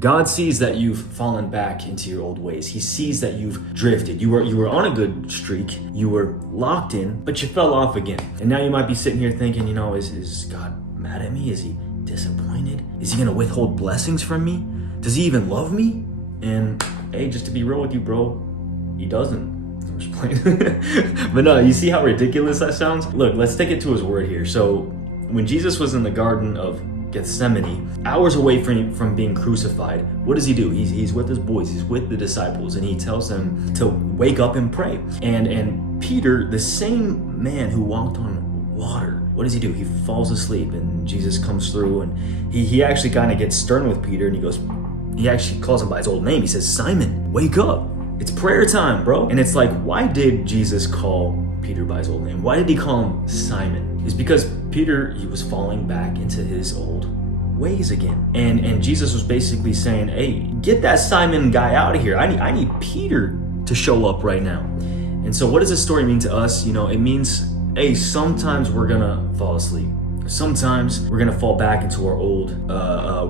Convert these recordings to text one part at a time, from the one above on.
God sees that you've fallen back into your old ways. He sees that you've drifted. You were on a good streak. You were locked in, but you fell off again. And now you might be sitting here thinking, is God mad at me? Is he disappointed? Is he gonna withhold blessings from me? Does he even love me? And hey, just to be real with you, bro, he doesn't. I'm just playing. But no, you see how ridiculous that sounds? Look, let's take it to his word here. So when Jesus was in the Garden of Gethsemane, hours away from being crucified, what does he do? He's with his boys, he's with the disciples, and he tells them to wake up and pray. And Peter, the same man who walked on water, what does he do? He falls asleep, and Jesus comes through, and he actually kind of gets stern with Peter, and he actually calls him by his old name. He says, Simon, wake up. It's prayer time, bro. And it's like, why did Jesus call Peter by his old name? Why did he call him Simon? It's because Peter, he was falling back into his old ways again. And Jesus was basically saying, hey, get that Simon guy out of here. I need Peter to show up right now. And so what does this story mean to us? It means, hey, sometimes we're gonna fall asleep. Sometimes we're gonna fall back into our old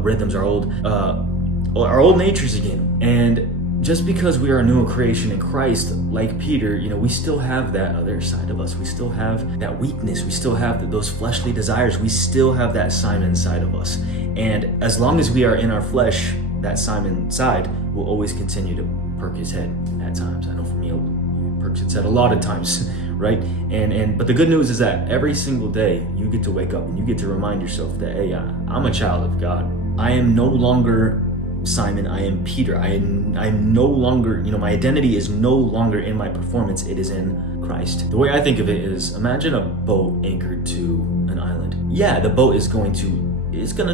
rhythms, our old natures again. And just because we are a new creation in Christ, like Peter, we still have that other side of us. We still have that weakness. We still have those fleshly desires. We still have that Simon side of us. And as long as we are in our flesh, that Simon side will always continue to perk his head at times. I know for me, it perks its head a lot of times, right? But the good news is that every single day you get to wake up and you get to remind yourself that, hey, I'm a child of God. I am no longer Simon, I am Peter. I'm no longer, my identity is no longer in my performance, it is in Christ. The way I think of it is, imagine a boat anchored to an island. Yeah, the boat is gonna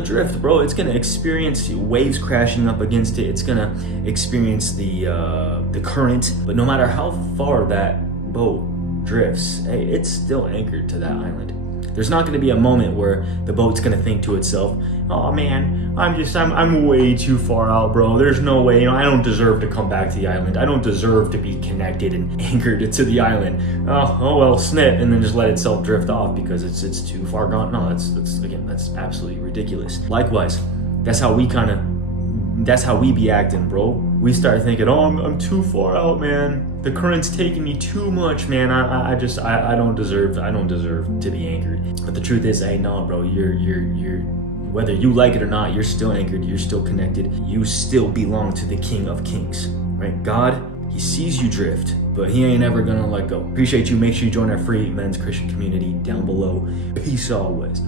drift, bro. It's gonna experience waves crashing up against it. It's gonna experience the current. But no matter how far that boat drifts, hey, it's still anchored to that island. There's not going to be a moment where the boat's going to think to itself, oh man, I'm way too far out, bro. There's no way, I don't deserve to come back to the island. I don't deserve to be connected and anchored to the island. Oh well, snip, and then just let itself drift off because it's too far gone. No, that's absolutely ridiculous. Likewise, that's how we be acting, bro. We start thinking, oh, I'm too far out, man. The current's taking me too much, man. I don't deserve to be anchored. But the truth is, hey, no, bro, you're whether you like it or not, you're still anchored, you're still connected, you still belong to the King of Kings, right? God, he sees you drift, but he ain't ever gonna let go. Appreciate you. Make sure you join our free men's Christian community down below. Peace always.